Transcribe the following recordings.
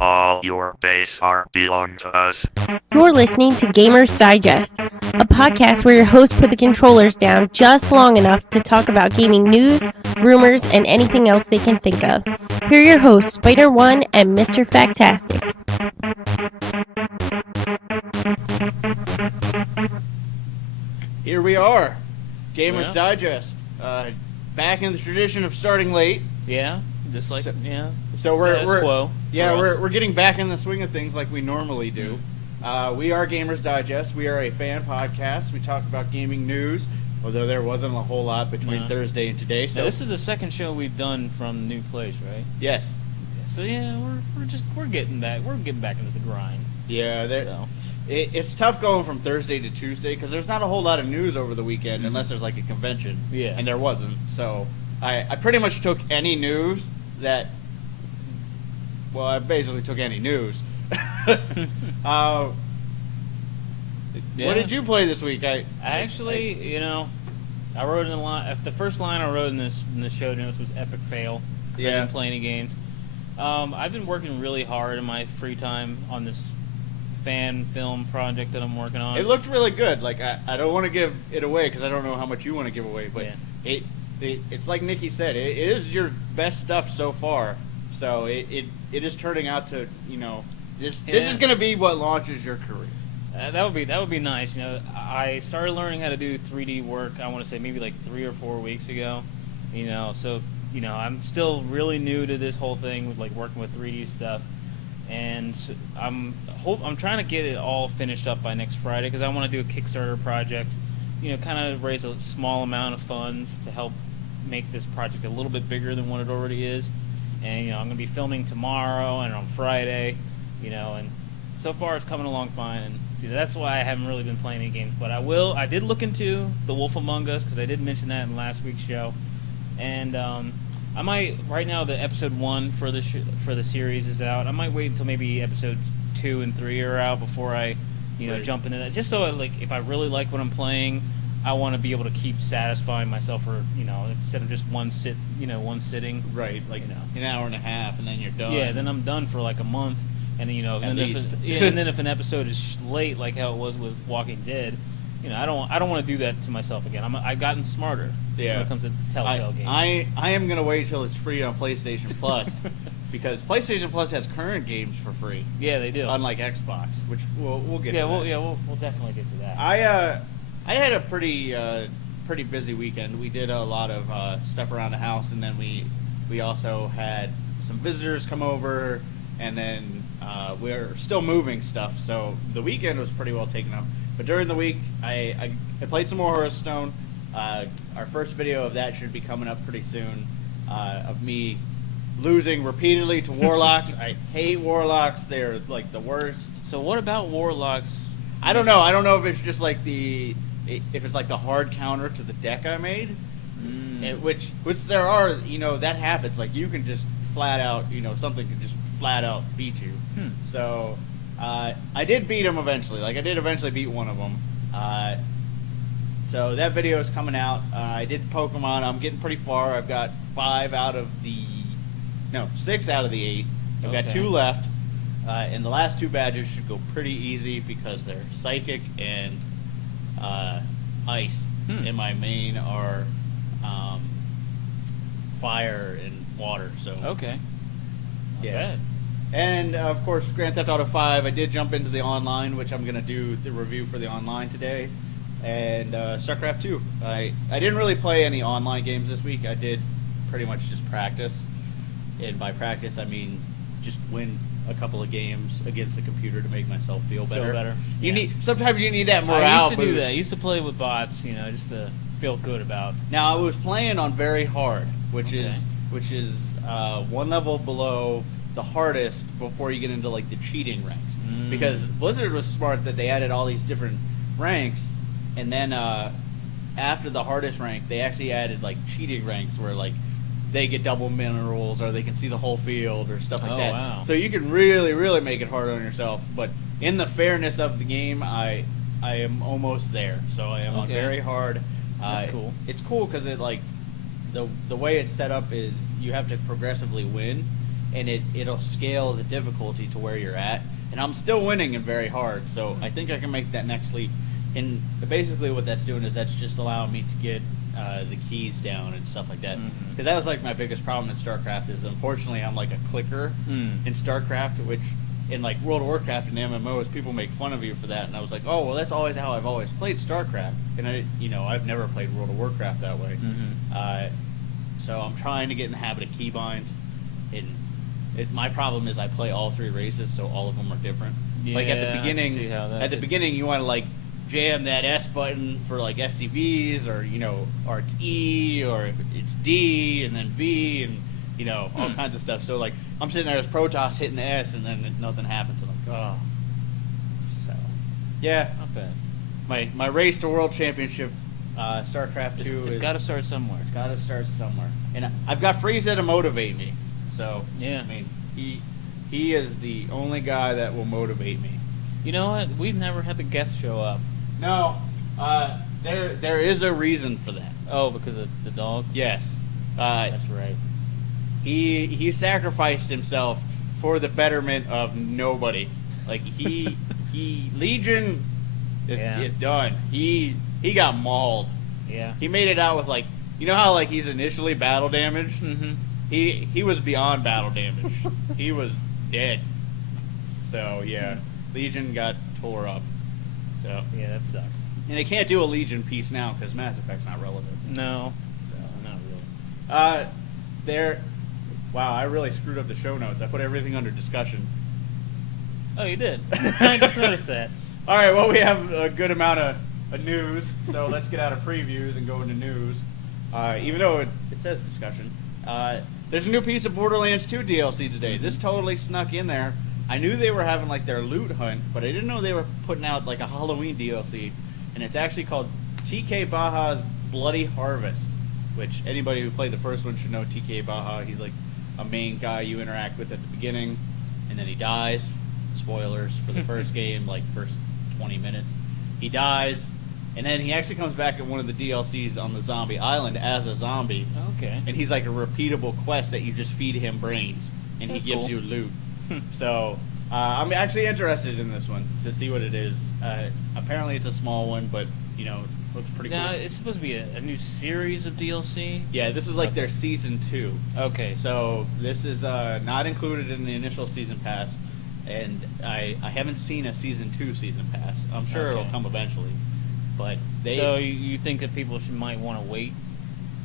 All your base art belong to us. You're listening to Gamers Digest, a podcast where your hosts put the controllers down just long enough to talk about gaming news, rumors, and anything else they can think of. Here are your hosts, Spider-One and Mr. Factastic. Here we are, Gamers Yeah. Digest. Back in the tradition of starting late. Yeah, just like So- yeah. So Status quo yeah, for us. we're getting back in the swing of things like we normally do. We are Gamers Digest. We are a fan podcast. We talk about gaming news, although there wasn't a whole lot between No. Thursday and today. So Now, this is the second show we've done from the new place, right? yes, So yeah, we're getting back. We're getting back into the grind. yeah, So it's tough going from Thursday to Tuesday because there's not a whole lot of news over the weekend unless there's like a convention. Yeah. And there wasn't. So I pretty much took any news that. Well, I basically took any news. Yeah. What did you play this week? I actually, I wrote in the line. The first line I wrote in the show notes was epic fail. 'Cause I Yeah. didn't play any games. I've been working really hard in my free time on this fan film project that I'm working on. It looked really good. Like I don't want to give it away because I don't know how much you want to give away, but Yeah. it's like Nikki said. It is your best stuff so far. So it is turning out to this Yeah. is going to be what launches your career. That would be nice. I started learning how to do 3D work. I want to say maybe like 3 or 4 weeks ago. So I'm still really new to this whole thing with like working with 3D stuff, and I'm trying to get it all finished up by next Friday because I want to do a Kickstarter project. Kind of raise a small amount of funds to help make this project a little bit bigger than what it already is. And I'm going to be filming tomorrow and on Friday. And so far it's coming along fine, and that's why I haven't really been playing any games. But I did look into The Wolf Among Us because I did mention that in last week's show, and I might right now the episode 1 for the series is out. I might wait until maybe episodes 2 and 3 are out before I Right. jump into that. Just so if I really like what I'm playing, I want to be able to keep satisfying myself for instead of just one sitting. Right, like an hour and a half, and then you're done. Yeah, then I'm done for like a month, and then At then least. and then if an episode is late, like how it was with Walking Dead, I don't want to do that to myself again. I've gotten smarter when it comes to Telltale games. I am gonna wait till it's free on PlayStation Plus because PlayStation Plus has current games for free, Yeah, they do. unlike Xbox, which we'll get. yeah, to that. we'll definitely get to that. I had a pretty busy weekend. We did a lot of stuff around the house, and then we also had some visitors come over, and then we're still moving stuff. So the weekend was pretty well taken up. But during the week, I played some more Hearthstone. Our first video of that should be coming up pretty soon. Of me losing repeatedly to Warlocks. I hate Warlocks. They're like the worst. So what about Warlocks? I don't know. I don't know if it's just like the hard counter to the deck I made, which there are. That happens. Like you can just flat out. Something can just flat out beat you. So I did beat him eventually. Like I did eventually beat one of them. So that video is coming out. I did Pokemon. I'm getting pretty far. I've got 6 out of the 8. I've got Okay. 2 left. And the last 2 badges should go pretty easy because they're Psychic and Ice. And my main are Fire and Water. So Okay. Not Yeah. bad. And of course, Grand Theft Auto 5. I did jump into the online, which I'm gonna do the review for the online today. And StarCraft 2. I didn't really play any online games this week. I did pretty much just practice, and by practice I mean just win a couple of games against the computer to make myself feel better. Yeah. Sometimes you need that morale I used to do boost. that. I used to play with bots, just to feel good about. Now I was playing on very hard, which Okay. is one level below the hardest before you get into like the cheating ranks. Because Blizzard was smart that they added all these different ranks, and then after the hardest rank, they actually added like cheating ranks where like they get double minerals or they can see the whole field or stuff like that. Wow. So you can really, really make it hard on yourself. But in the fairness of the game, I am almost there. So I am on Okay. very hard. That's cool. It's cool because it like the way it's set up is you have to progressively win, and it'll scale the difficulty to where you're at. And I'm still winning and very hard, so I think I can make that next leap. And basically, what that's doing is that's just allowing me to get the keys down and stuff like that. Because that was like my biggest problem in StarCraft is unfortunately I'm like a clicker in StarCraft, which in like World of Warcraft and MMOs people make fun of you for that. And I was like, oh well, that's always how I've always played StarCraft, and I've never played World of Warcraft that way. So I'm trying to get in the habit of keybinds. And my problem is I play all three races, so all of them are different. Like at the beginning, you want to like jam that S button for like SCVs, or it's E, or it's D, and then B, and all kinds of stuff. So like I'm sitting there as Protoss hitting the S, and then nothing happens. I'm like, oh. So yeah, Not bad. My race to World Championship, StarCraft 2. It's got to start somewhere. It's got to start somewhere, and I've got Frieza to motivate me. So Yeah. I mean, he is the only guy that will motivate me. You know what? We've never had the Geth show up. No, there is a reason for that. Oh, because of the dog? Yes, That's right. he sacrificed himself for the betterment of nobody. Like he Legion is done. He got mauled. Yeah. He made it out with like how like he's initially battle damaged. Mm-hmm. He was beyond battle damage. He was dead. So yeah, Legion got tore up. So Yeah, that sucks. and they can't do a Legion piece now because Mass Effect's not relevant. No. Not really. Wow, I really screwed up the show notes. I put everything under discussion. Oh, you did? I just noticed that. All right, well, we have a good amount of news, so let's get out of previews and go into news. Even though it says discussion. There's a new piece of Borderlands 2 DLC today. This totally snuck in there. I knew they were having like their loot hunt, but I didn't know they were putting out like a Halloween DLC. And it's actually called TK Baja's Bloody Harvest, which anybody who played the first one should know TK Baja. He's like a main guy you interact with at the beginning, and then he dies. Spoilers for the first game, like first 20 minutes. He dies, and then he actually comes back in one of the DLCs on the zombie island as a zombie. Okay. And he's like a repeatable quest that you just feed him brains, and That's he gives cool. you loot. So I'm actually interested in this one to see what it is. Apparently it's a small one, but looks pretty Now, cool. it's supposed to be a new series of DLC? Yeah, this is like their season 2. Okay. So this is not included in the initial season pass, and I haven't seen a season 2 season pass. I'm sure it'll Okay. come eventually, but So you think that people might want to wait?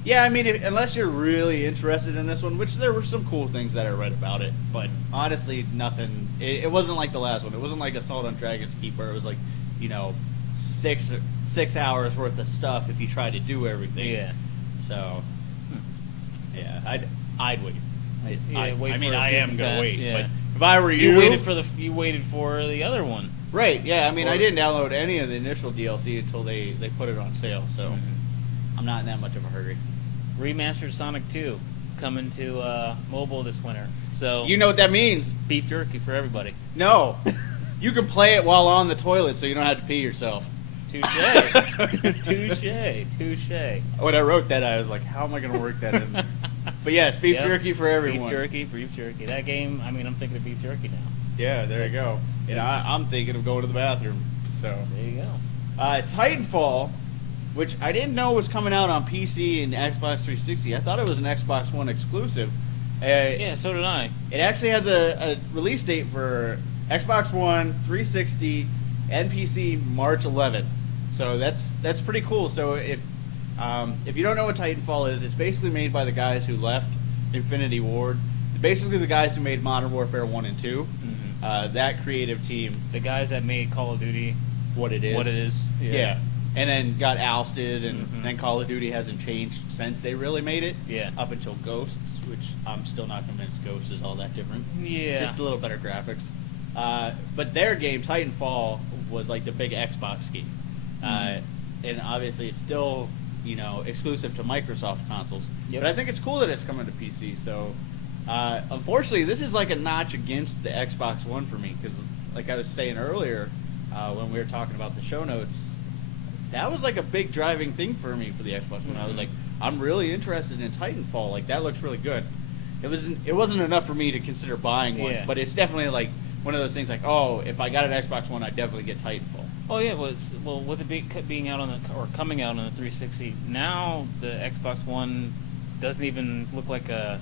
yeah, I mean, unless you're really interested in this one, which there were some cool things that I read about it, but honestly, nothing. It wasn't like the last one. It wasn't like Assault on Dragon's Keep where it was like, 6 hours worth of stuff if you try to do everything. Yeah. So, yeah, I'd wait. Wait I mean, for a I am season gonna pass, wait, yeah. but if I were You waited for the other one. right? Yeah, I mean, I Or- didn't download any of the initial DLC until they put it on sale, so Mm-hmm. I'm not in that much of a hurry. Remastered Sonic 2 coming to mobile this winter. So You know what that means? beef jerky for everybody. No, you can play it while on the toilet, so you don't have to pee yourself. Touche. Touche. When I wrote that, I was like, how am I going to work that in? But yes, beef Yep. jerky for everyone. Beef jerky. That game, I mean, I'm thinking of beef jerky now. Yeah, there you go. And I'm thinking of going to the bathroom. So There you go. Titanfall, which I didn't know was coming out on PC and Xbox 360. I thought it was an Xbox One exclusive. Yeah, so did I. It actually has a release date for Xbox One, 360, and PC March 11th. So that's pretty cool. So if you don't know what Titanfall is, it's basically made by the guys who left Infinity Ward. Basically the guys who made Modern Warfare 1 and 2. That creative team, The guys that made Call of Duty what it is. Yeah. And then got ousted, and Mhm. then Call of Duty hasn't changed since they really made it. Yeah. Up until Ghosts, which I'm still not convinced Ghosts is all that different. Yeah. Just a little better graphics. But their game, Titanfall, was like the big Xbox game. And obviously it's still, exclusive to Microsoft consoles. Yep. But I think it's cool that it's coming to PC. So, unfortunately, this is like a notch against the Xbox One for me. Because, like I was saying earlier, when we were talking about the show notes, that was like a big driving thing for me for the Xbox One. I was like, I'm really interested in Titanfall. Like that looks really good. It wasn't enough for me to consider buying one, Yeah. but it's definitely like one of those things. Like, oh, if I got an Xbox One, I'd definitely get Titanfall. Oh yeah, well with it being out or coming out on the 360, now the Xbox One doesn't even look like a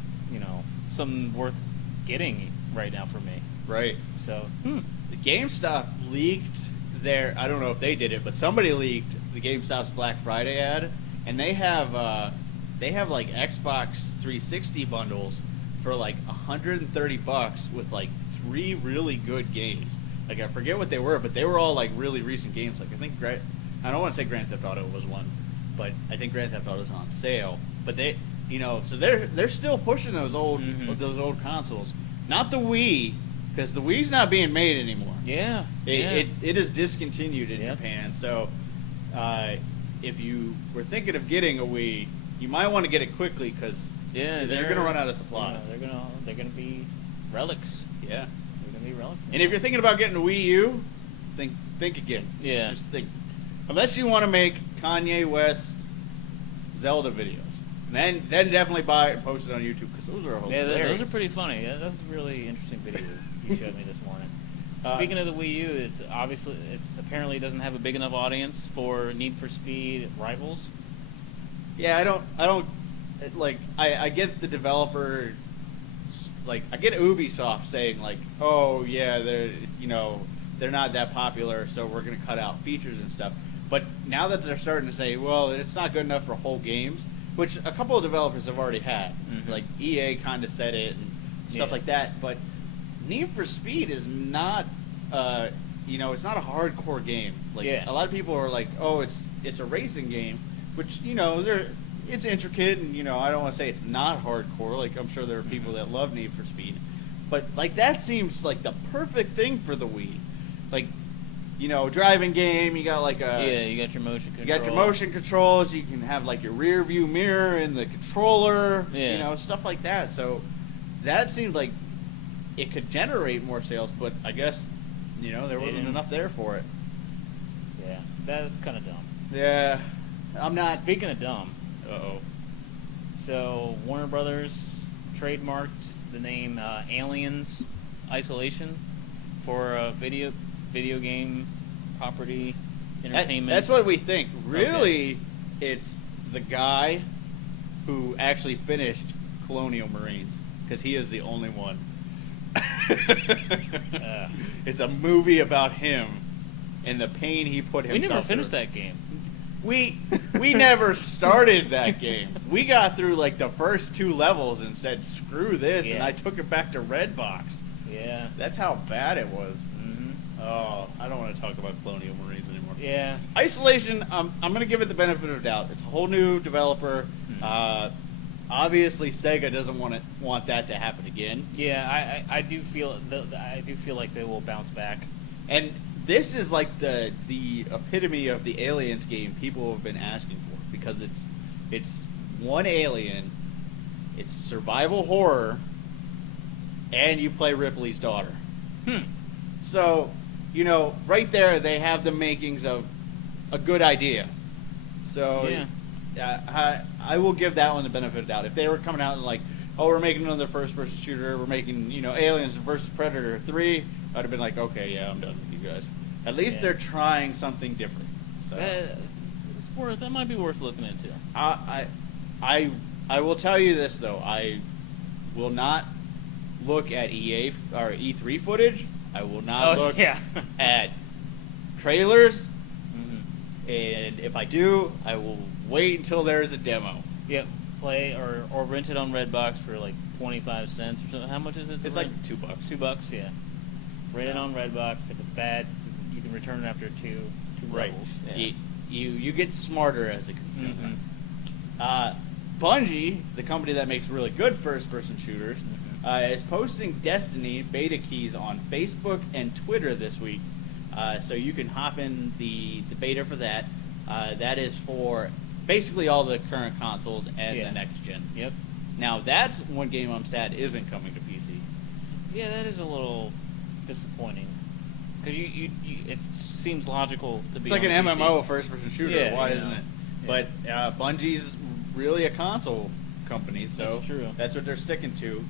something worth getting right now for me. Right. So The GameStop leaked I don't know if they did it, but somebody leaked the GameStop's Black Friday ad, and they have like Xbox 360 bundles for like $130 with like 3 really good games. Like I forget what they were, but they were all like really recent games. Like I think I don't want to say Grand Theft Auto was one, but I think Grand Theft Auto is on sale. But they, so they're still pushing those old consoles. Not the Wii, because the Wii's not being made anymore. yeah, It is discontinued in Yep. Japan. So if you were thinking of getting a Wii, you might want to get it quickly because yeah, they're going to run out of supplies. They're gonna be relics. Yeah. They're gonna be relics. And if you're thinking about getting a Wii U, think again. Yeah. Just think. Unless you want to make Kanye West Zelda videos. Then definitely buy it and post it on YouTube because those are hilarious. yeah, those are pretty funny. Yeah, that was a really interesting video you showed me this morning. Speaking of the Wii U, it's apparently doesn't have a big enough audience for Need for Speed Rivals. Yeah, I don't like. I get the developer. Like I get Ubisoft saying like, oh yeah, they're not that popular, so we're gonna cut out features and stuff. But now that they're starting to say, well, it's not good enough for whole games, which a couple of developers have already had, like EA kind of said it and stuff like that. But Need for Speed is not, it's not a hardcore game. Like a lot of people are like, oh, it's a racing game, which it's intricate, and I don't want to say it's not hardcore. Like I'm sure there are people that love Need for Speed, but like that seems like the perfect thing for the Wii. Like, driving game. You got like you got your motion control. You got your motion controls. You can have like your rear view mirror in the controller. Yeah. Stuff like that. So that seemed like it could generate more sales, but I guess there wasn't enough there for it. Yeah, that's kind of dumb. Yeah, I'm not. Speaking of dumb. Uh-oh. So Warner Brothers trademarked the name Aliens Isolation for a video game property entertainment. That's what we think. Really, it's the guy who actually finished Colonial Marines, because he is the only one. It's a movie about him and the pain he put himself through. We never finished that game. We never started that game. We got through like the first 2 levels and said, screw this, and I took it back to Redbox. Yeah. That's how bad it was. Oh, I don't want to talk about Colonial Marines anymore. Yeah. Isolation, I'm going to give it the benefit of the doubt. It's a whole new developer. Obviously, Sega doesn't want that to happen again. Yeah, I do feel like they will bounce back. And this is like the epitome of the Aliens game people have been asking for, because it's one alien, it's survival horror, and you play Ripley's daughter. So, right there they have the makings of a good idea. So, I will give that one the benefit of the doubt. If they were coming out and like, oh, we're making another first-person shooter, we're making, Aliens versus Predator 3, I'd have been like, okay, yeah, I'm done with you guys. At least they're trying something different. So That might be worth looking into. I will tell you this though, I will not look at EA or E3 footage. I will not look at trailers. And if I do, I will wait until there is a demo. Yep. Play or rent it on Redbox for like 25 cents or something. How much is it? It's like $2. $2, yeah. Rent it on Redbox. If it's bad, you can return it after two levels. Yeah. You get smarter as a consumer. Bungie, the company that makes really good first-person shooters, is posting Destiny beta keys on Facebook and Twitter this week. So you can hop in the beta for that. That is for basically all the current consoles and the next gen. Yep. Now that's one game I'm sad isn't coming to PC. Yeah, that is a little disappointing. Because it seems logical to be. It's like an on PC. MMO, first-person shooter. Yeah, Why you isn't know. it? Yeah. But Bungie's really a console company, so That's true. that's what they're sticking to.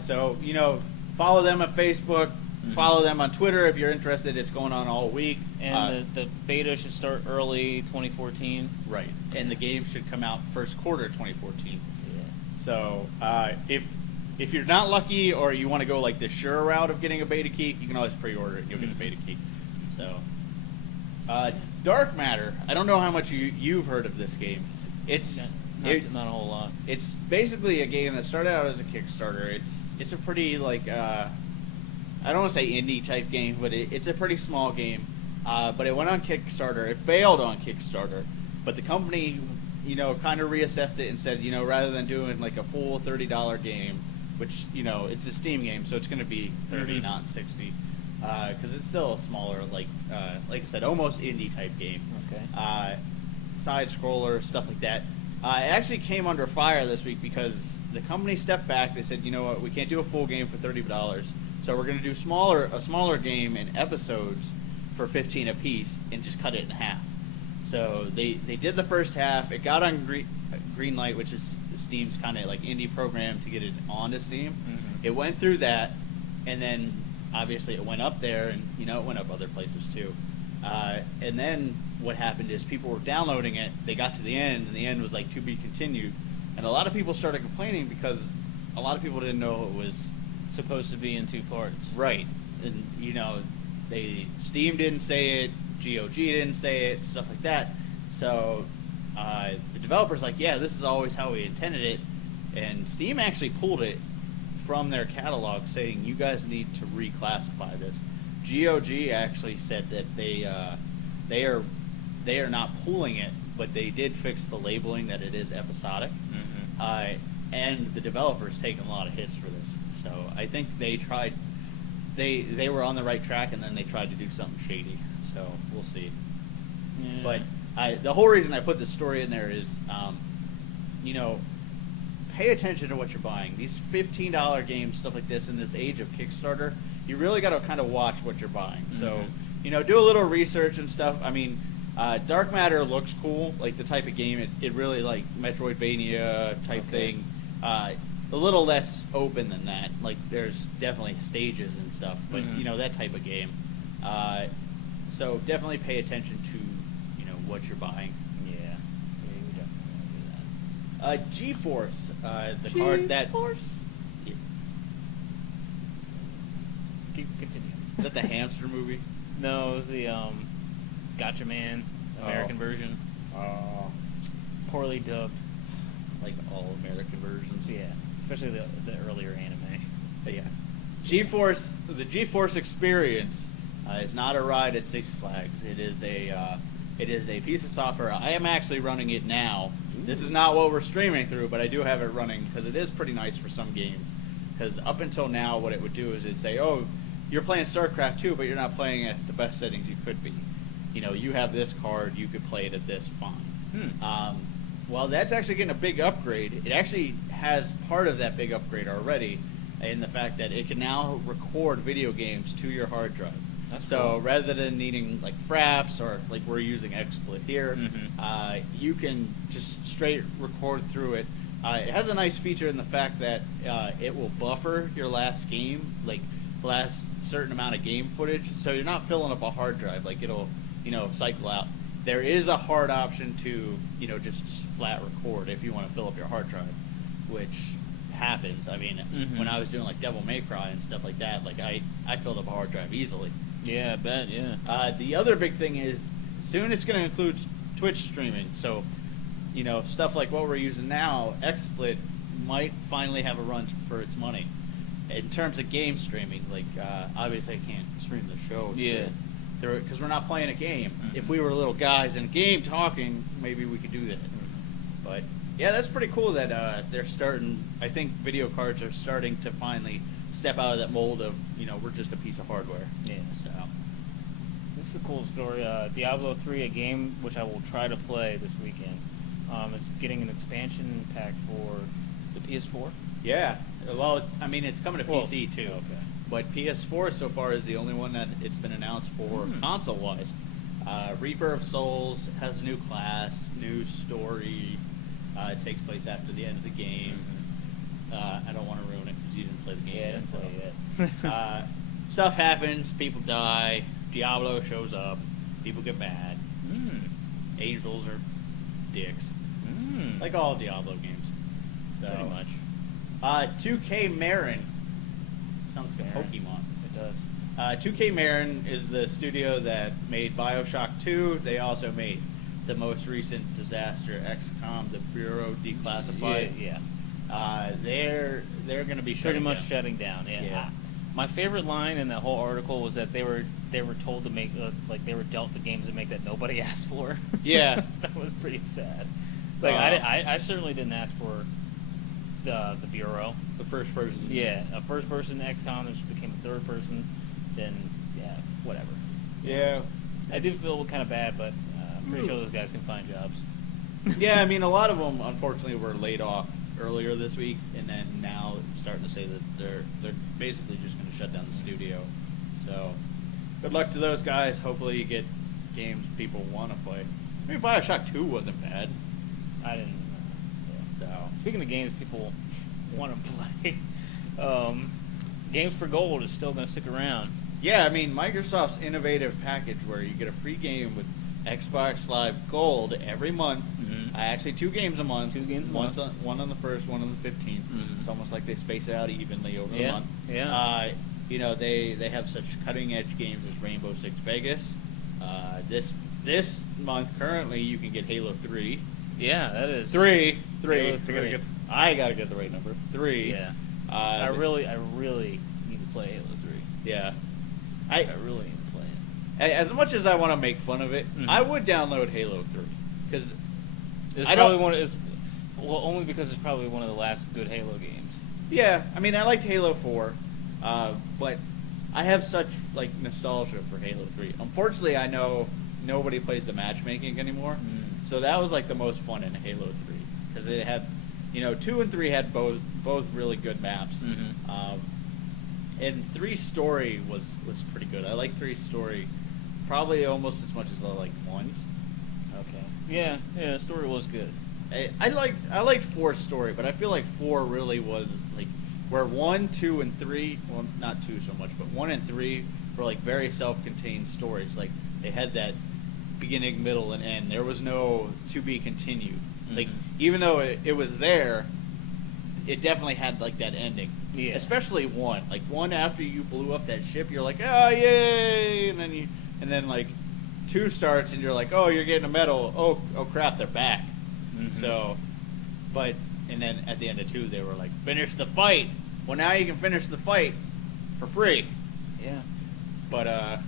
So follow them on Facebook. Mm-hmm. Follow them on Twitter if you're interested. It's going on all week. And the beta should start early 2014. Right, and the game should come out first quarter 2014. Yeah. So if you're not lucky or you want to go like the sure route of getting a beta key, you can always pre-order it and you'll get a beta key. So Dark Matter, I don't know how much you've heard of this game. It's Not a whole lot. It's basically a game that started out as a Kickstarter. It's a pretty I don't want to say indie type game, but it's a pretty small game. But it went on Kickstarter. It failed on Kickstarter, but the company kind of reassessed it and said, rather than doing like a full $30 game, which it's a Steam game, so it's going to be $30, not $60, because it's still a smaller, like I said, almost indie type game. Okay. Side scroller, stuff like that. It actually came under fire this week because the company stepped back. They said, you know what, we can't do a full game for $30, so we're going to do a smaller game in episodes for $15 a piece and just cut it in half. So they did the first half. It got on Greenlight, which is Steam's kind of like indie program to get it onto Steam. Mm-hmm. It went through that, and then obviously it went up there, and it went up other places too. And then what happened is people were downloading it. They got to the end, and the end was like to be continued. And a lot of people started complaining because a lot of people didn't know it was Supposed to be in 2 parts. right. And Steam didn't say it, GOG didn't say it, stuff like that. So the developer's like, yeah, this is always how we intended it. And Steam actually pulled it from their catalog, saying you guys need to reclassify this. GOG actually said that they are not pulling it, but they did fix the labeling that it is episodic. Mm-hmm. And the developer's taken a lot of hits for this. So I think they tried. They were on the right track, and then they tried to do something shady. So we'll see. Yeah. But the whole reason I put this story in there is, pay attention to what you're buying. These $15 games, stuff like this, in this age of Kickstarter, you really got to kind of watch what you're buying. So, do a little research and stuff. I mean, Dark Matter looks cool, like the type of game. It really like Metroidvania type thing. A little less open than that. Like there's definitely stages and stuff, but that type of game. So definitely pay attention to what you're buying. Yeah. Yeah, we definitely want to do that. GeForce, the card that. Yeah. Continue. Is that the hamster movie? No, it was the Gotcha Man American version. Poorly dubbed. Like all American versions. Yeah, especially the earlier anime. But yeah. The GeForce Experience is not a ride at Six Flags. It is a piece of software. I am actually running it now. Ooh. This is not what we're streaming through, but I do have it running because it is pretty nice for some games. Because up until now, what it would do is it'd say, oh, you're playing StarCraft 2, but you're not playing at the best settings you could be. You have this card, you could play it at this fine. Well, that's actually getting a big upgrade. It actually has part of that big upgrade already in the fact that it can now record video games to your hard drive. That's so cool. Rather than needing like Fraps or like we're using XSplit here, you can just straight record through it. It has a nice feature in the fact that it will buffer your last game, like last certain amount of game footage, so you're not filling up a hard drive. Like it'll cycle out. There is a hard option to just flat record if you want to fill up your hard drive, which happens. I mean, when I was doing like Devil May Cry and stuff like that, like I filled up a hard drive easily. Yeah, I bet. Yeah. The other big thing is soon it's going to include Twitch streaming. So, stuff like what we're using now, XSplit might finally have a run for its money. In terms of game streaming, like obviously I can't stream the show. Yeah. Because we're not playing a game. If we were little guys in a game talking, maybe we could do that. But yeah, that's pretty cool that they're starting. I think video cards are starting to finally step out of that mold of we're just a piece of hardware. Yeah. So This is a cool story. Diablo 3, a game which I will try to play this weekend, is getting an expansion pack for the PS4. yeah, well, I mean it's coming to PC too. Okay. but PS4 so far is the only one that it's been announced for console-wise. Reaper of Souls has a new class, new story. It takes place after the end of the game. I don't want to ruin it because you didn't play the game Yeah, I yet. didn't play it yet. Stuff happens, people die, Diablo shows up, people get mad, angels are dicks. Like all Diablo games. So, Pretty much. 2K Marin. Sounds like a Marin. Pokemon. It does. 2K Marin is the studio that made Bioshock 2. They also made the most recent disaster, XCOM, the Bureau Declassified. Yeah. They're going to be Pretty shutting much down. shutting down. Yeah. Yeah. My favorite line in that whole article was that they were told to make like they were dealt the games to make that nobody asked for. Yeah. That was pretty sad. Like I certainly didn't ask for the Bureau. The first person. Yeah, a first person XCOM just became a third person. Then yeah, whatever. Yeah. I do feel kind of bad, but I'm pretty sure those guys can find jobs. Yeah, I mean, a lot of them, unfortunately, were laid off earlier this week, and then now it's starting to say that they're basically just going to shut down the studio. So, good luck to those guys. Hopefully, you get games people want to play. I mean, Bioshock 2 wasn't bad. I didn't. So, Speaking of games people want to play, Games for Gold is still going to stick around. yeah, I mean, Microsoft's innovative package where you get a free game with Xbox Live Gold every month. Actually, 2 games a month. 2 games a month. One on the 1st, one on the 15th. It's almost like they space it out evenly over the month. Yeah. You know, they have such cutting edge games as Rainbow Six Vegas. This month currently you can get Halo 3. Yeah, that is. Three. Halo 3. I gotta get the right number. 3. Yeah. I really need to play Halo 3. Yeah. I really need to play it. As much as I want to make fun of it, I would download Halo 3 because It's I probably don't- only because it's probably one of the last good Halo games. yeah, I mean, I liked Halo 4, but I have such like nostalgia for Halo 3. Unfortunately, I know nobody plays the matchmaking anymore, so that was like the most fun in Halo 3 because it had, 2 and 3 had both really good maps, and 3 story was pretty good. I like 3 story probably almost as much as I like 1's. Okay. Yeah, the story was good. I liked 4 story, but I feel like 4 really was like where 1, 2, and 3. Well, not 2 so much, but 1 and 3 were like very self-contained stories. Like they had that beginning, middle, and end. There was no to be continued. Like even though it was there, it definitely had like that ending. Yeah. Especially 1. Like 1 after you blew up that ship, you're like, oh yay, and then like 2 starts and you're like, oh, you're getting a medal. Oh crap, they're back. So, and then at the end of 2, they were like, finish the fight. Well, now you can finish the fight for free. Yeah. But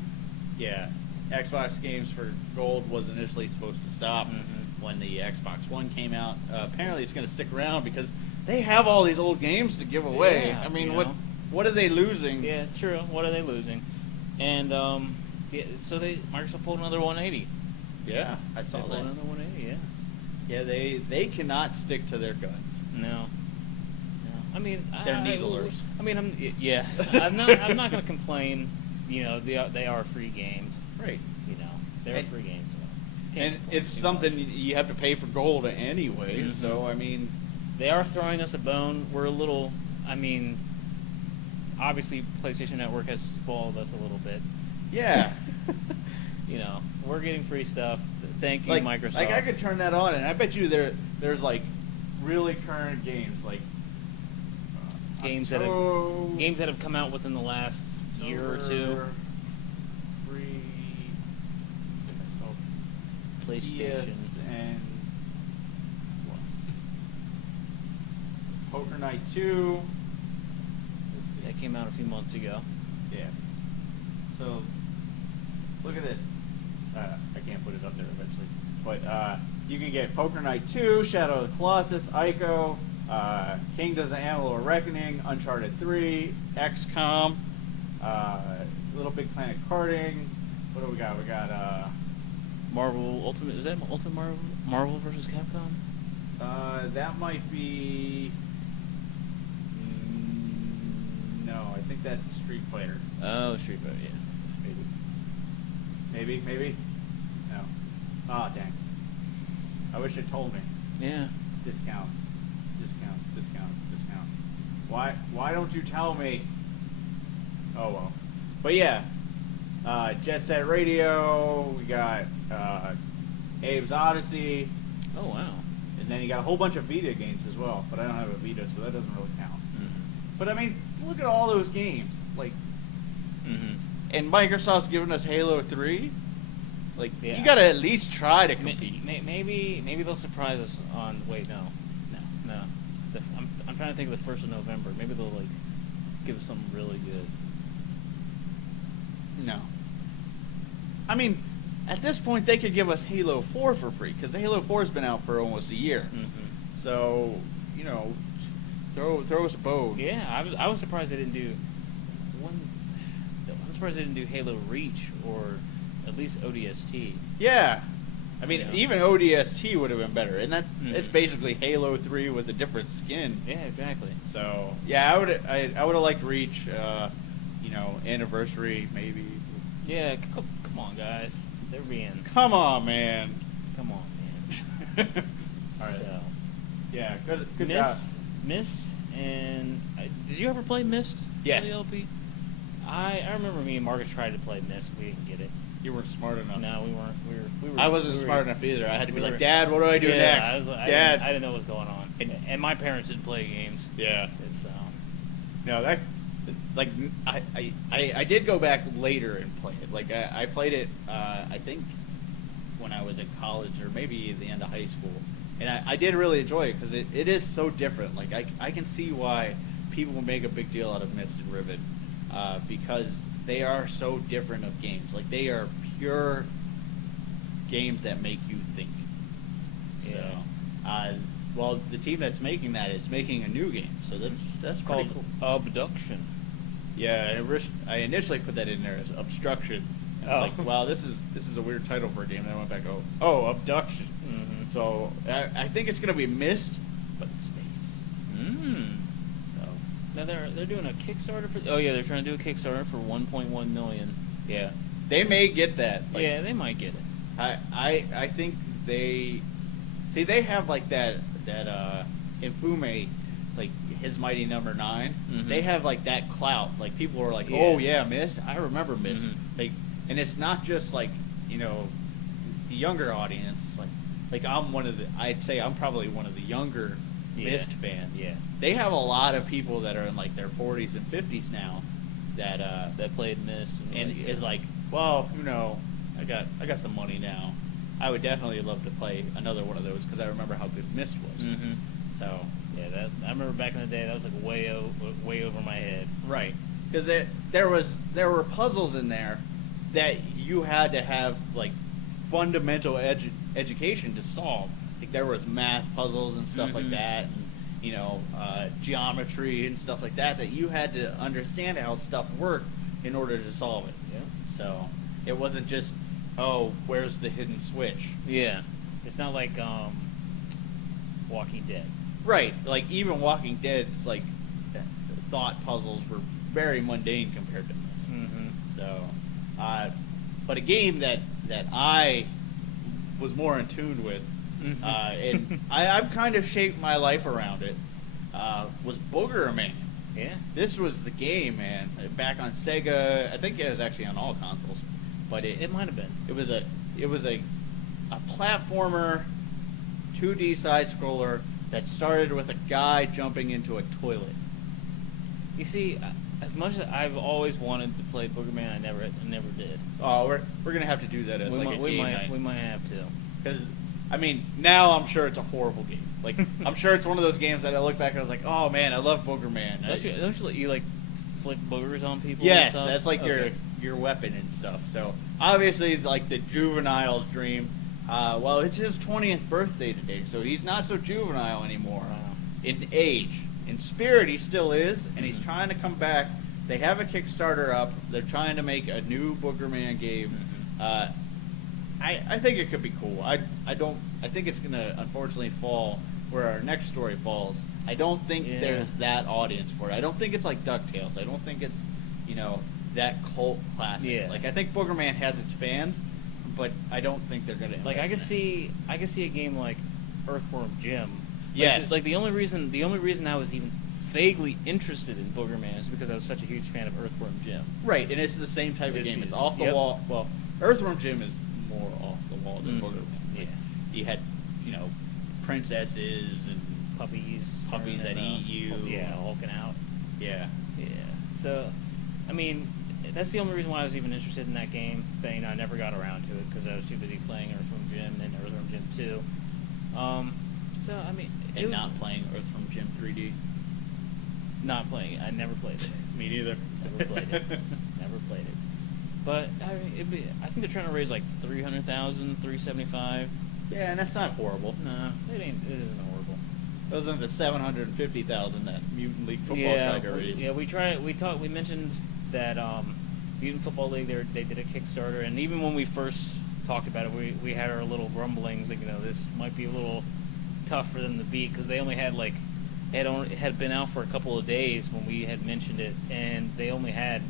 yeah, Xbox Games for Gold was initially supposed to stop when the Xbox One came out. Apparently, it's going to stick around because they have all these old games to give away. Yeah, I mean, you know. what are they losing? Yeah, true. What are they losing? And so Microsoft pulled another 180. Yeah, I saw They pulled that. another 180. Yeah. Yeah, they cannot stick to their guns. No. I mean, They're needlers. I mean, I'm not going to complain. They are free games. Right. They're And- free games. And Can't complain it's too something much. you have to pay for gold anyway. So I mean, They are throwing us a bone. We're a little. I mean, obviously, PlayStation Network has spoiled us a little bit. yeah. We're getting free stuff. Thank you, like Microsoft. Like I could turn that on, and I bet you there's like really current games like games that have come out within the last year or two. Free. PlayStation. and Poker Night 2. Let's see. That came out a few months ago. Yeah. So, look at this. I can't put it up there eventually. But you can get Poker Night 2, Shadow of the Colossus, Ico, Kingdoms of Amalur Reckoning, Uncharted 3, XCOM, Little Big Planet Karting. What do we got? We got Marvel Ultimate. Is that Ultimate Marvel versus Capcom? that might be. No, I think that's Street Fighter. Oh, Street Fighter, yeah. Maybe. No. Oh, dang. I wish it told me. Yeah. Discounts. Why don't you tell me? Oh well. But yeah, Jet Set Radio. We got Abe's Odyssey, Oh, wow. and then you got a whole bunch of Vita games as well. But I don't have a Vita, so that doesn't really count. Mm-hmm. But I mean, look at all those games. Like, Mm-hmm. and Microsoft's giving us Halo 3. Like, Yeah. you gotta at least try to compete. Maybe they'll surprise us on. Wait, no. I'm trying to think of the 1st of November. Maybe they'll like give us something really good. No. I mean, at this point, they could give us Halo 4 for free, because Halo 4 has been out for almost a year. Mm-hmm. So, you know, throw us a bone. Yeah, I was surprised they didn't do one. I'm surprised they didn't do Halo Reach or at least ODST. Yeah. I mean, Yeah. even ODST would have been better, and it's Mhm. basically Halo 3 with a different skin. Yeah, exactly. So, yeah, I would have liked Reach, you know, Anniversary, maybe. Yeah, come on, guys. They're being. Come on, man. Come on, man. All right. So, Yeah, good job. Myst, and did you ever play Myst? Yes. On the LP? I remember me and Marcus tried to play Myst. We didn't get it. You weren't smart enough. No, we weren't. We were. I wasn't we were- smart enough either. I had to be we like, were- Dad, what do I do yeah, next? I Dad. didn't know what was going on. And my parents didn't play games. Yeah. It's No, that like I did go back later and play it. Like I played it I think when I was in college or maybe at the end of high school, and I did really enjoy it because it is so different. Like I can see why people make a big deal out of Myst and Riven because they are so different of games. Like they are pure games that make you think. Yeah. So, well, the team that's making that is making a new game, so that's called pretty cool. Abduction. Yeah, I initially put that in there as Obstruction. And I was like, wow, this is a weird title for a game. And I went back, Abduction. Mm-hmm. So I think it's gonna be Myst, but in space. So Now they're doing a Kickstarter for. Oh yeah, they're trying to do a Kickstarter for 1.1 million. yeah, they may get that. Like, Yeah, they might get it. I think they have like that Infume, like his Mighty Number 9. Mhm. They have like that clout. Like people are like, Yeah. oh yeah, Myst. I remember Myst. Mhm. Like, and it's not just like, you know, the younger audience. Like I'd say I'm probably one of the younger Yeah. Myst fans. Yeah. They have a lot of people that are in like their 40s and 50s now that That played Myst and yeah. is like, well, you know, I got some money now. I would definitely love to play another one of those because I remember how good Myst was. Mhm. So Yeah, I remember back in the day that was like way over my head. right, because there were puzzles in there that you had to have like fundamental education to solve. Like there was math puzzles and stuff like Mhm. that, and you know, geometry and stuff like that you had to understand how stuff worked in order to solve it. Yeah. So it wasn't just, oh, where's the hidden switch? Yeah. It's not like Walking Dead. Right, like even Walking Dead's like thought puzzles were very mundane compared to this. Mm-hmm. So, but a game that I was more in tune with, Mhm. and I've kind of shaped my life around it, was Boogerman. Yeah. This was the game, man. Back on Sega, I think it was actually on all consoles, but It might have been. it was a platformer, 2D side scroller that started with a guy jumping into a toilet. You see, as much as I've always wanted to play Boogerman, I never did. Oh, we're gonna have to do that as we like might, a we game might night. we might have to. Because I mean, now I'm sure it's a horrible game. Like I'm sure it's one of those games that I look back and I was like, oh man, I love Boogerman. Don't you like flick boogers on people? Yes, and stuff? that's like Okay. your weapon and stuff. So obviously, like the juvenile's dream. Well, it's his 20th birthday today, so he's not so juvenile anymore. Wow. In age, in spirit, he still is, and he's Mhm. trying to come back. They have a Kickstarter up. They're trying to make a new Boogerman game. Mhm. I think it could be cool. I think it's gonna unfortunately fall where our next story falls. I don't think Yeah. there's that audience for it. I don't think it's like DuckTales. I don't think it's, that cult classic. Yeah. Like, I think Boogerman has its fans, but I don't think they're gonna. Like I invest could in it. see a game like Earthworm Jim. Yes. Like the only reason I was even vaguely interested in Boogerman is because I was such a huge fan of Earthworm Jim. Right, and it's the same type of It game. It's is. off the Yep. wall. Well, Earthworm Jim is more off the wall than Mhm. Boogerman. Like, Yeah. you had, princesses and Puppies Puppies turning that into- eat you. Yeah, hulking out. yeah. Yeah. So, I mean, that's the only reason why I was even interested in that game. But I never got around to it because I was too busy playing Earthworm Jim and Earthworm Jim 2. So I mean, And not playing Earthworm Jim 3D. not playing it. I never played it. Me neither. Never played it. Never played it. But I mean, I think they're trying to raise like 300,000, 375. Yeah, and that's not horrible. No, it ain't. It isn't horrible. Those are the 750,000 that Mutant League Football tried to raise. Yeah, we mentioned that Mutant Football League they did a Kickstarter, and even when we first talked about it, we had our little grumblings, like this might be a little tough for them to beat because they only had it had been out for a couple of days when we had mentioned it, and they only had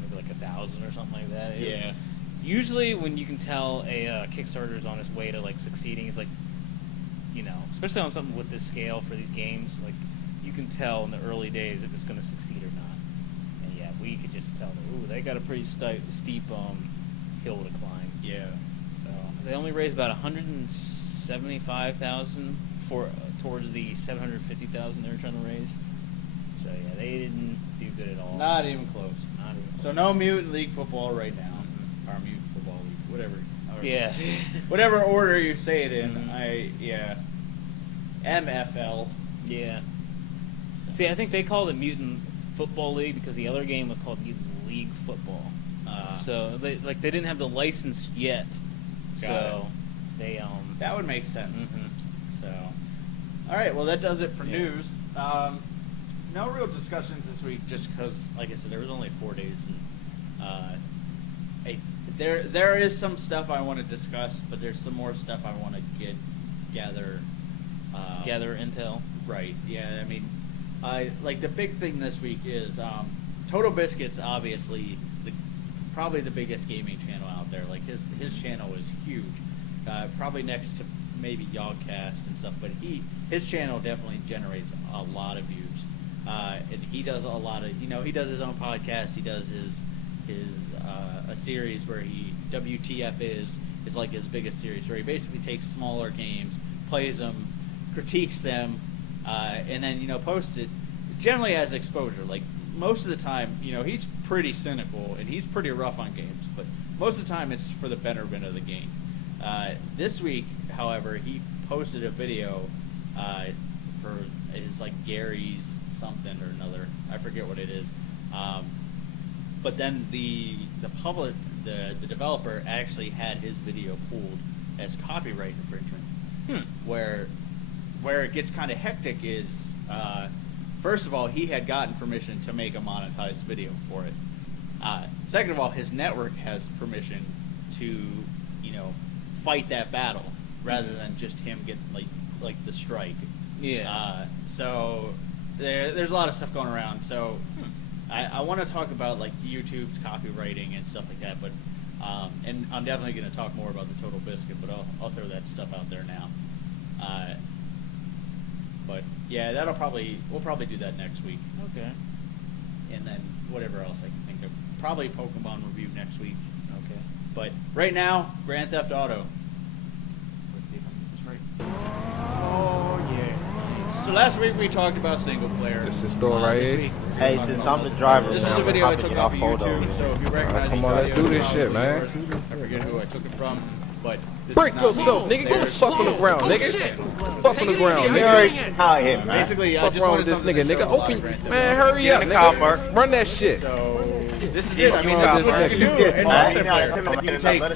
maybe like 1,000 or something like that. Yeah. Usually, when you can tell a Kickstarter is on its way to succeeding, it's like, especially on something with this scale for these games, like you can tell in the early days if it's going to succeed or not. And yeah, we could just tell that they got a pretty steep hill to climb. Yeah. So they only raised about 175,000 towards the 750,000 they were trying to raise. So yeah, they didn't do good at all. Not even close. Not even close. So no Mutant League Football right now. Or Mutant Football League, whatever. Yeah. Whatever order you say it in. Mhm. MFL. Yeah. See, I think they called it Mutant Football League because the other game was called Mutant League Football. So they didn't have the license yet. Got They That would make sense. mhm. So, all right. Well, that does it for Yeah. news. No real discussions this week, just because, like I said, there was only 4 days, and there is some stuff I want to discuss, but there's some more stuff I want to gather. Gather intel. Right. Yeah. I mean, the big thing this week is Total Biscuit's obviously probably the biggest gaming channel out there. Like his channel is huge, probably next to maybe Yogcast and stuff. But his channel definitely generates a lot of views, and he does a lot of he does his own podcast. He does his a series where WTF is like his biggest series, where he basically takes smaller games, plays them, critiques them, and then posts it generally as exposure. Like most of the time, he's pretty cynical and he's pretty rough on games, but most of the time it's for the betterment of the game. This week, however, he posted a video for his Gary's something or another. I forget what it is. But then the developer actually had his video pulled as copyright infringement. Where it gets kind of hectic is, first of all, he had gotten permission to make a monetized video for it. Second of all, his network has permission to, fight that battle rather than just him get like the strike. Yeah. So there's a lot of stuff going around. So I want to talk about YouTube's copywriting and stuff like that, but and I'm definitely going to talk more about the Total Biscuit, but I'll throw that stuff out there now. But yeah, we'll probably do that next week, Okay. and then whatever else I can think of. Probably Pokemon review next week. Okay. But right now, Grand Theft Auto. Let's see if I can get this right. Oh yeah. So last week we talked about single player. This is store right This here. week we're Hey, talking since about I'm the driver, This man, is a I'm video I gonna took get off of off YouTube, photos. so if you recognize come these on, let's audios, do this it's shit, probably man. yours. I forget who I took it from, but this Break is not yourself, me. nigga. Go the There's- fuck on the ground, nigga. Fuck on the ground, You nigga. already out here, man. Basically, I Fuck just wrong wanted with this something nigga, to nigga. show a lot of Open, Grand Theft man, Auto. hurry up, in the car, Mark. nigga. Run that shit. So this is it. I mean, Fuck this is wrong what with you this do nigga. in multiplayer. You take Hurry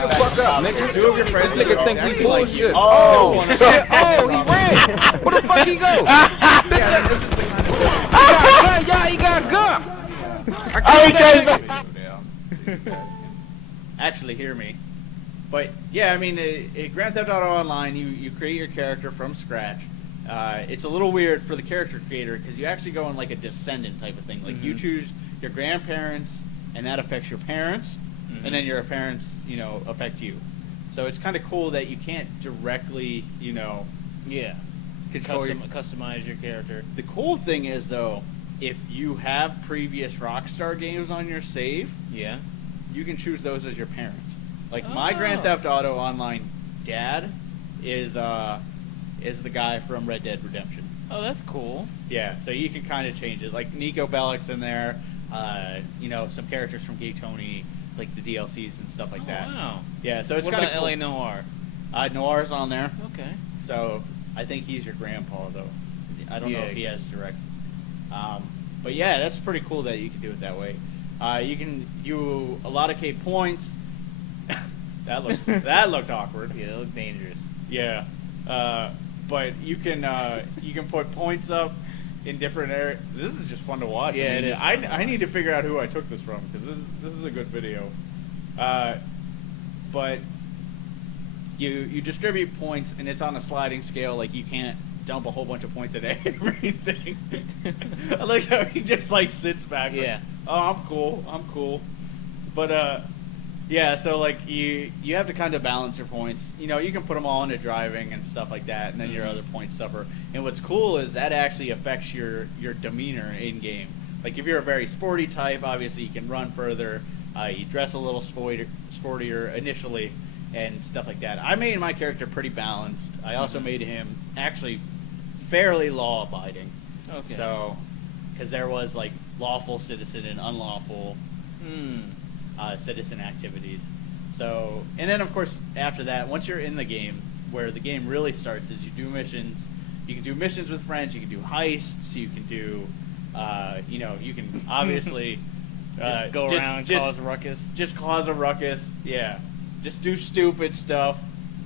the fuck up, nigga. two of your friends. This nigga think we exactly like bullshit. you. Oh, shit. Oh, he ran. Where the fuck he go? Bitch, he got gun. I killed that nigga. Actually, hear me. But yeah, I mean, Grand Theft Auto Online, you create your character from scratch. It's a little weird for the character creator because you actually go in like a descendant type of thing. Like you choose your grandparents, and that affects your parents, and then your parents, affect you. So it's kind of cool that you can't directly, Yeah. control Customize your character. The cool thing is, though, if you have previous Rockstar games on your save, Yeah. you can choose those as your parents. Like my Oh. Grand Theft Auto Online dad is the guy from Red Dead Redemption. Oh, that's cool. Yeah, so you can kind of change it. Like Nico Bellic's in there, some characters from Gay Tony, like the DLCs and stuff like that. Wow. Yeah, so it's What kind of about cool. LA Noir? Noir's on there. Okay. So I think he's your grandpa, though. I don't know Yeah. if he has direct. But yeah, that's pretty cool that you can do it that way. You can do a lot of K points. that looked awkward. Yeah, it looked dangerous. Yeah, but you can put points up in different areas. This is just fun to watch. Yeah, it is fun to I watch. need to figure out who I took this from because this is a good video. But you distribute points and it's on a sliding scale. Like you can't dump a whole bunch of points at everything. I like how he just like sits back. Like, Yeah. oh, I'm cool. But yeah, so like you have to kind of balance your points. You can put them all into driving and stuff like that, and then your other points suffer. And what's cool is that actually affects your demeanor in game. Like if you're a very sporty type, obviously you can run further. You dress a little sportier initially, and stuff like that. I made my character pretty balanced. I also made him actually fairly law-abiding. Okay. So, because there was like lawful citizen and unlawful citizen activities. So, and then of course after that, once you're in the game, where the game really starts is you do missions. You can do missions with friends. You can do heists. You can do, you can obviously Just go around, cause a ruckus. Just cause a ruckus. Yeah, just do stupid stuff.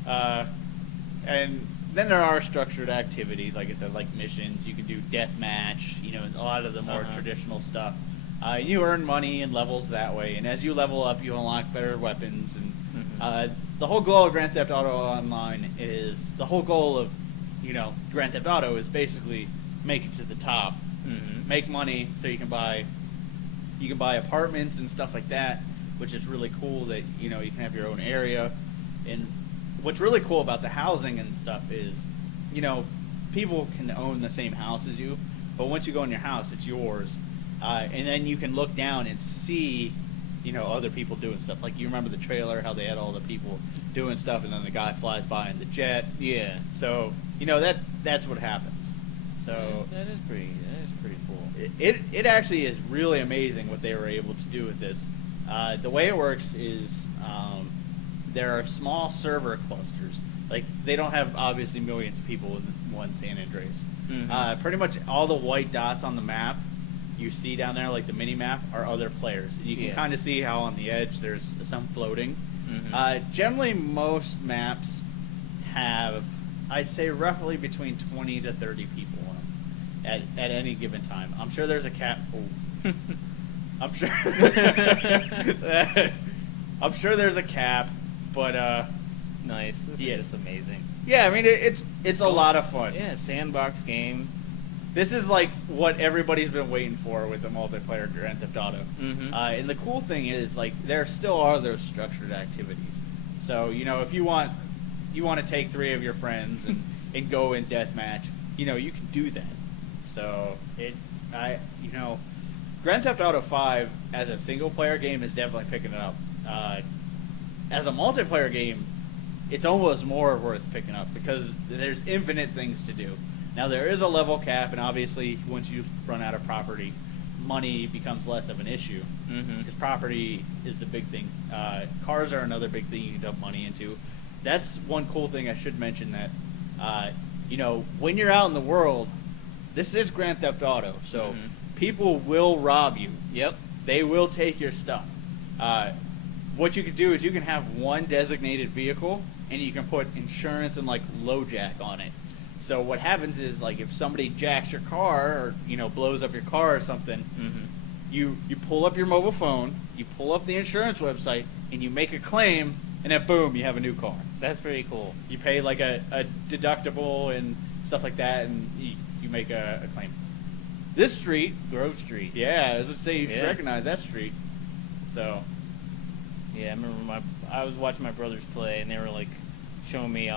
And then there are structured activities, like I said, like missions. You can do deathmatch. A lot of the more traditional stuff. You earn money and levels that way, and as you level up, you unlock better weapons. And the whole goal of Grand Theft Auto Online is the whole goal of, Grand Theft Auto is basically make it to the top, make money so you can buy apartments and stuff like that, which is really cool. That you can have your own area. And what's really cool about the housing and stuff is, people can own the same house as you, but once you go in your house, it's yours. And then you can look down and see, other people doing stuff. Like you remember the trailer, how they had all the people doing stuff, and then the guy flies by in the jet. Yeah. So that's what happens. So that is pretty cool. it actually is really amazing what they were able to do with this. The way it works is there are small server clusters. Like they don't have obviously millions of people in one San Andreas. Pretty much all the white dots on the map you see down there, like the mini map, are other players. And you can kind of see how on the edge there's some floating. Generally, most maps have, I'd say, roughly between 20 to 30 people on them at any given time. I'm sure there's a cap. Oh. I'm sure. I'm sure there's a cap, but Nice. This is just amazing. yeah, I mean it's a lot of fun. Yeah, sandbox game. This is like what everybody's been waiting for with the multiplayer Grand Theft Auto. And the cool thing is, like, there still are those structured activities. So, if you want to take 3 of your friends and go in deathmatch, you can do that. So, Grand Theft Auto 5 as a single player game is definitely picking it up. As a multiplayer game, it's almost more worth picking up because there's infinite things to do. Now, there is a level cap, and obviously, once you run out of property, money becomes less of an issue. Because property is the big thing. Cars are another big thing you can dump money into. That's one cool thing I should mention, that, when you're out in the world, this is Grand Theft Auto, so people will rob you. Yep. They will take your stuff. What you can do is you can have one designated vehicle, and you can put insurance and, like, LoJack on it. So what happens is, like, if somebody jacks your car or, blows up your car or something, you pull up your mobile phone, you pull up the insurance website, and you make a claim, and then boom, you have a new car. That's pretty cool. You pay like a deductible and stuff like that, and you make a claim. This street, Grove Street. yeah, I was going to say you should Yeah. recognize that street. So, Yeah, I remember I was watching my brothers play, and they were like showing me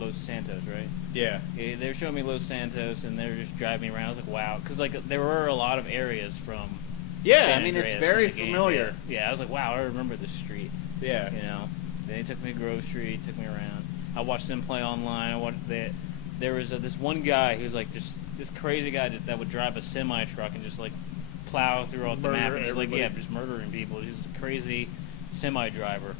Los Santos, right? yeah. Yeah, they were showing me Los Santos, and they were just driving me around. I was like, wow, because like there were a lot of areas from. Yeah, San I mean, it's Andreas very in the game. familiar. Yeah, I was like, wow, I remember this street. Yeah. You know, then they took me to Grove Street, took me around. I watched them play online. There was this one guy who was like this crazy guy that would drive a semi truck and just like plow throughout the map Murder and just like everybody. just murdering people. He's just a crazy semi driver.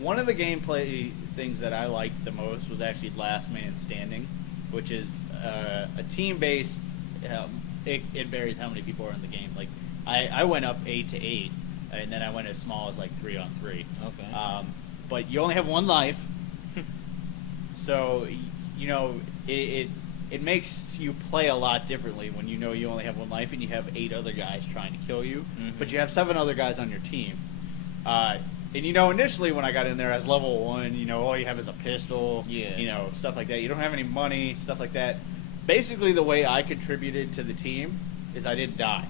One of the gameplay things that I liked the most was actually Last Man Standing, which is a team-based. It varies how many people are in the game. Like I went up 8 to 8, and then I went as small as like 3 on 3. Okay. But you only have one life, so you know it makes you play a lot differently when you know you only have one life and you have 8 other guys trying to kill you, but you have 7 other guys on your team. And you know, initially when I got in there as level 1, you know, all you have is a pistol, Yeah. you know, stuff like that. You don't have any money, stuff like that. Basically, the way I contributed to the team is I didn't die.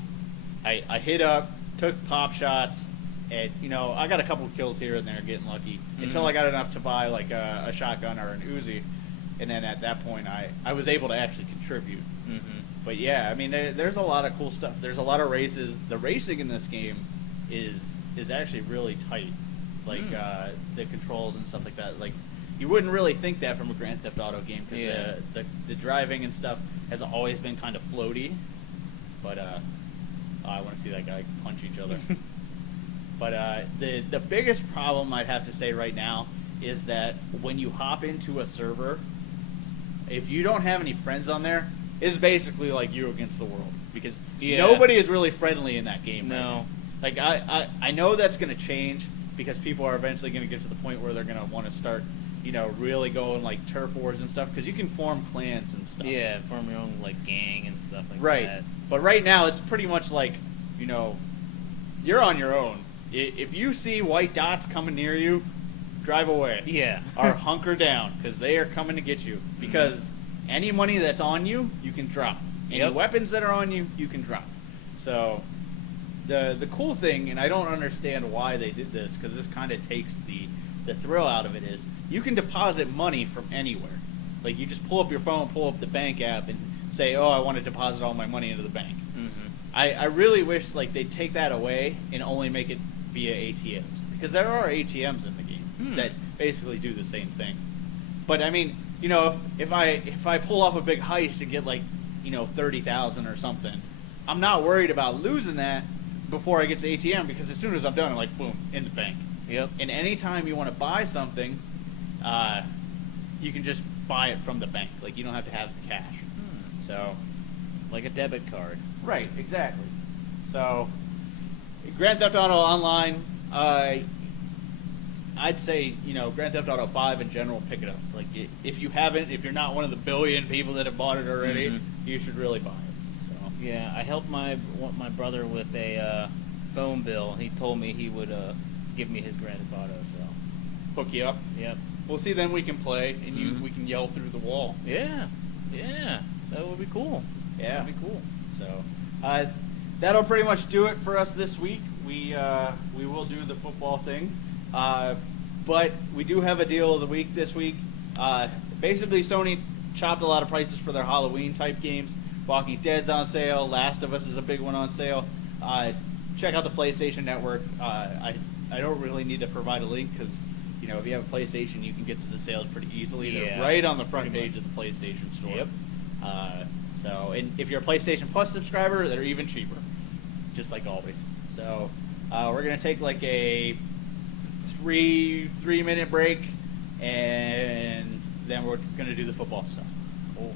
I hit up, took pop shots, and you know, I got a couple kills here and there, getting lucky, until I got enough to buy like a shotgun or an Uzi, and then at that point, I was able to actually contribute. But yeah, I mean, there's a lot of cool stuff. There's a lot of races. The racing in this game is actually really tight, like the controls and stuff like that. Like you wouldn't really think that from a Grand Theft Auto game because Yeah. the driving and stuff has always been kind of floaty. But I want to see that guy punch each other. But the biggest problem I'd have to say right now is that when you hop into a server, if you don't have any friends on there, it's basically like you against the world because Yeah. nobody is really friendly in that game. No. Right now. Like I know that's going to change because people are eventually going to get to the point where they're going to want to start, you know, really going like turf wars and stuff because you can form clans and stuff. Yeah, form your own like gang and stuff like Right. that. But right now it's pretty much like, you know, you're on your own. If you see white dots coming near you, drive away. Yeah. Or hunker down because they are coming to get you. Because any money that's on you, you can drop. Any Yep. weapons that are on you, you can drop. So the cool thing, and I don't understand why they did this because this kind of takes the thrill out of it, is you can deposit money from anywhere. Like you just pull up your phone, pull up the bank app, and say, "Oh, I want to deposit all my money into the bank." I really wish like they'd take that away and only make it via ATMs because there are ATMs in the game that basically do the same thing. But I mean, you know, if I pull off a big heist to get like, you know, 30,000 or something, I'm not worried about losing that before I get to ATM because as soon as I'm done, I'm like, boom, in the bank. Yep. And anytime you want to buy something, you can just buy it from the bank. Like you don't have to have the cash. So. Like a debit card. Right, exactly. So, Grand Theft Auto Online, I'd say, you know, Grand Theft Auto 5 in general, pick it up. Like, if you haven't, if you're not one of the billion people that have bought it already, you should really buy it. So, Yeah, I helped my brother with a phone bill. He told me he would give me his Grand Theft Auto. So. hook you up. Yep. We'll see, then we can play, and we can yell through the wall. Yeah. That would be cool. Yeah. That'd be cool. So, that'll pretty much do it for us this week. We will do the football thing, but we do have a deal of the week this week. Basically, Sony chopped a lot of prices for their Halloween type games. Walking Dead's on sale. Last of Us is a big one on sale. Check out the PlayStation Network. I don't really need to provide a link because, you know, if you have a PlayStation, you can get to the sales pretty easily. Yeah, They're right on the front pretty page of the PlayStation Store. Yep. So, and if you're a PlayStation Plus subscriber, they're even cheaper, just like always. So, we're gonna take like a three minute break, and then we're gonna do the football stuff. Cool.